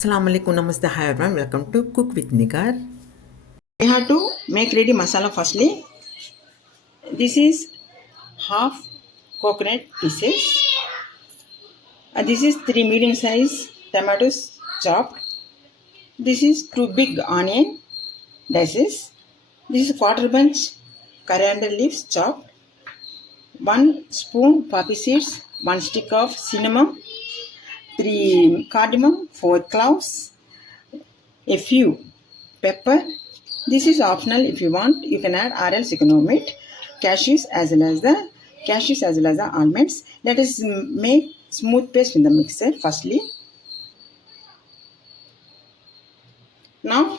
Assalamualaikum, namaste, hi everyone, welcome to Cook with Nigar. We have to make ready masala firstly. This is half coconut pieces. This is 3 medium size tomatoes chopped. This is 2 big onion dices. This is quarter bunch coriander leaves chopped. 1 spoon poppy seeds. 1 stick of cinnamon. 3 cardamom. 4 cloves. A few pepper. This is optional. If you want, you can add, or else you can omit cashews as well as the almonds. Let us make smooth paste in the mixer firstly. Now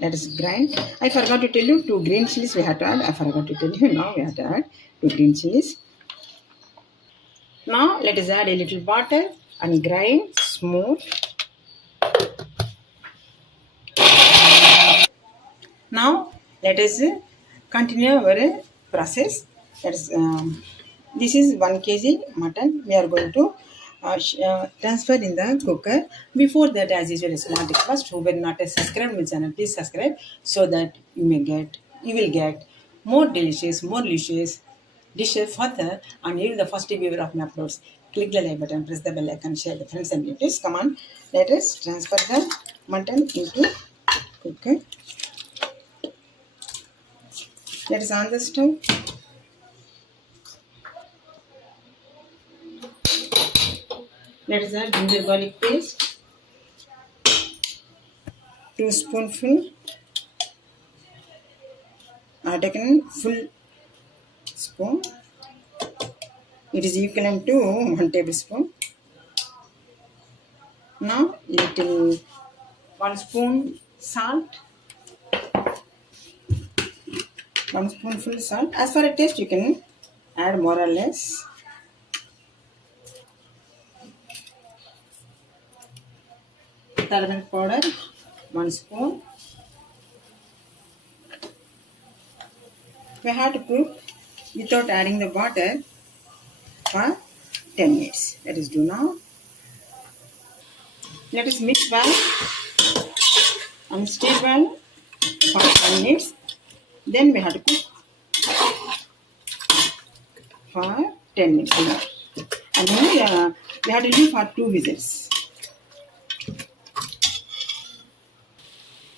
let us grind. I forgot to tell you 2 green chilies we have to add. I forgot to tell you. Now we have to add 2 green chilies. Now let us add a little water and grind smooth. Now let us continue our process. This is 1 kg mutton. We are going to transfer in the cooker. Before that, as usual, a small request: who will not subscribe my channel, please subscribe so that you will get more delicious dishes further, and you will the first viewer of my uploads. Click the like button, press the bell icon, share the friends and relatives. Come on, let us transfer the mutton into cooker. Let us on the stove. Let us add ginger garlic paste, 2 spoonful. I have taken full spoon. It is equivalent to 1 tablespoon. Now little 1 spoon salt, 1 spoonful salt. As for a taste, you can add more or less. Turmeric powder, 1 spoon. We have to cook without adding the water for 10 minutes. Let us do now. Let us mix well and stir well for 10 minutes. Then we have to cook for 10 minutes. And then we have to leave for 2 whistles.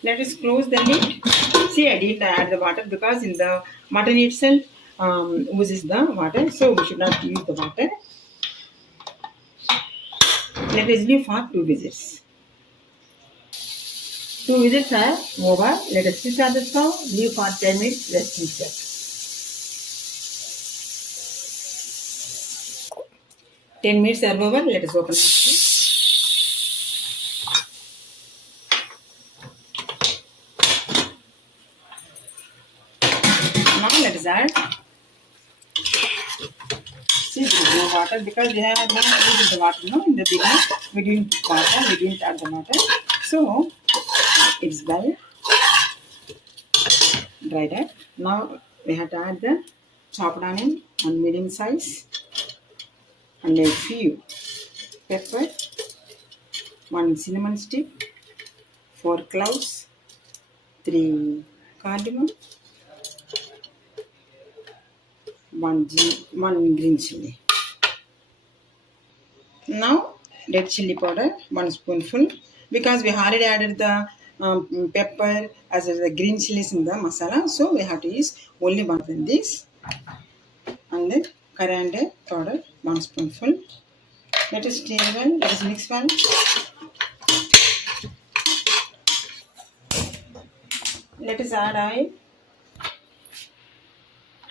Let us close the lid. See, I didn't add the water because in the mutton itself oozes the water, so we should not use the water. Let us leave for 2 whistles. 2 whistles are over. Let us switch on the stove. Leave for 10 minutes. Rest mixture. 10 minutes are over. Let us open the Now let us add. See, there is no water because we have not used the water. No, in the beginning we didn't add the water. So it's well dried up. Now we have to add the chopped onion on medium size and a few pepper, 1 cinnamon stick, 4 cloves, 3 cardamom, 1 green chili. Now red chili powder, 1 spoonful, because we already added the pepper as well as the green chilies in the masala, so we have to use only one than this. And then coriander powder, 1 spoonful. Let us stir well. Let us mix well. Let us add oil,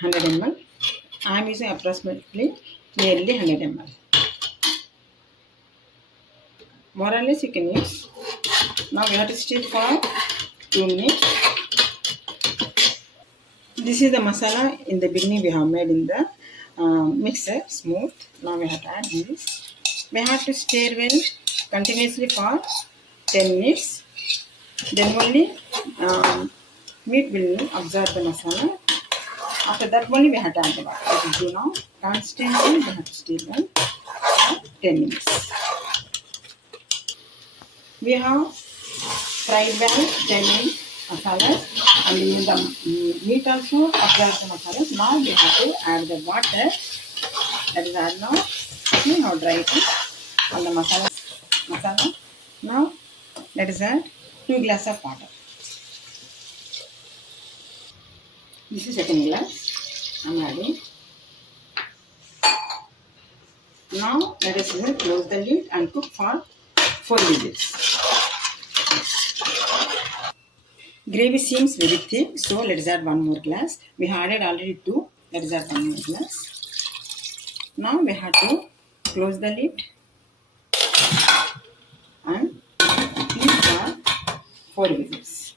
100 ml. I am using approximately nearly 100 ml. More or less you can use. Now we have to stir for 2 minutes. This is the masala in the beginning we have made in the mixer smooth. Now we have to add this. We have to stir well continuously for 10 minutes. Then only meat will absorb the masala. After that only we have to add the water. Let us do now. Constantly we have to stir well for 10 minutes. We have fried well, chili masalas, and in the meat also absorbs the masalas. Now we have to add the water. That is add now. See how dry it is on the masala. Now let us add 2 glasses of water. This is second glass. I am adding. Now let us close the lid and cook for 4 minutes. Gravy seems very thick, so let us add one more glass. We have added already 2. Let us add one more glass. Now we have to close the lid and keep for 4 minutes.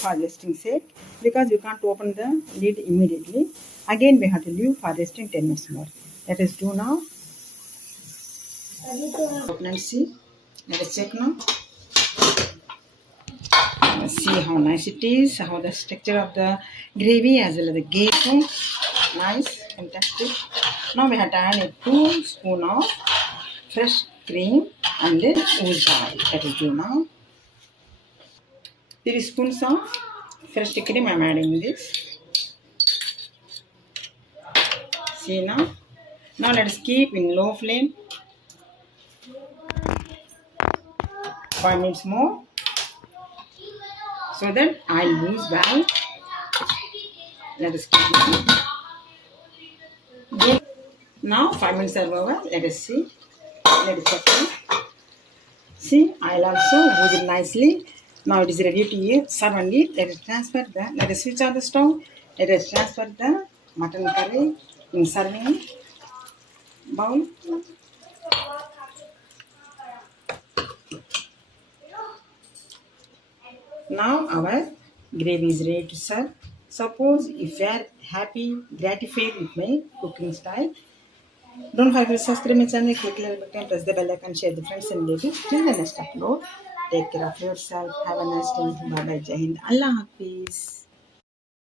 For resting sake, because we can't open the lid immediately. Again we have to leave for resting 10 minutes more. Let us do now. Open and see. Let us check now. See how nice it is, how the structure of the gravy as well as the gravy. Nice, fantastic. Now we have to add 2 spoons of fresh cream and then oozed oil. Let us do now. 3 spoons of fresh cream I am adding this. See now. Now let us keep in low flame 5 minutes more so that oil moves well. Let us keep it. Then, now 5 minutes are over. Let us see. Let us check it. See, oil also oozed nicely. Now it is ready to eat. Serve and eat. Let us switch on the stove. Let us transfer the mutton curry in serving bowl. Now our gravy is ready to serve. Suppose if you are happy, gratified with my cooking style, don't forget to subscribe my channel, click the button, press the bell icon, share the friends and relatives. Till the next upload, take care of yourself. Have a nice day. Bye bye. Jai Hind. Allah Hafiz.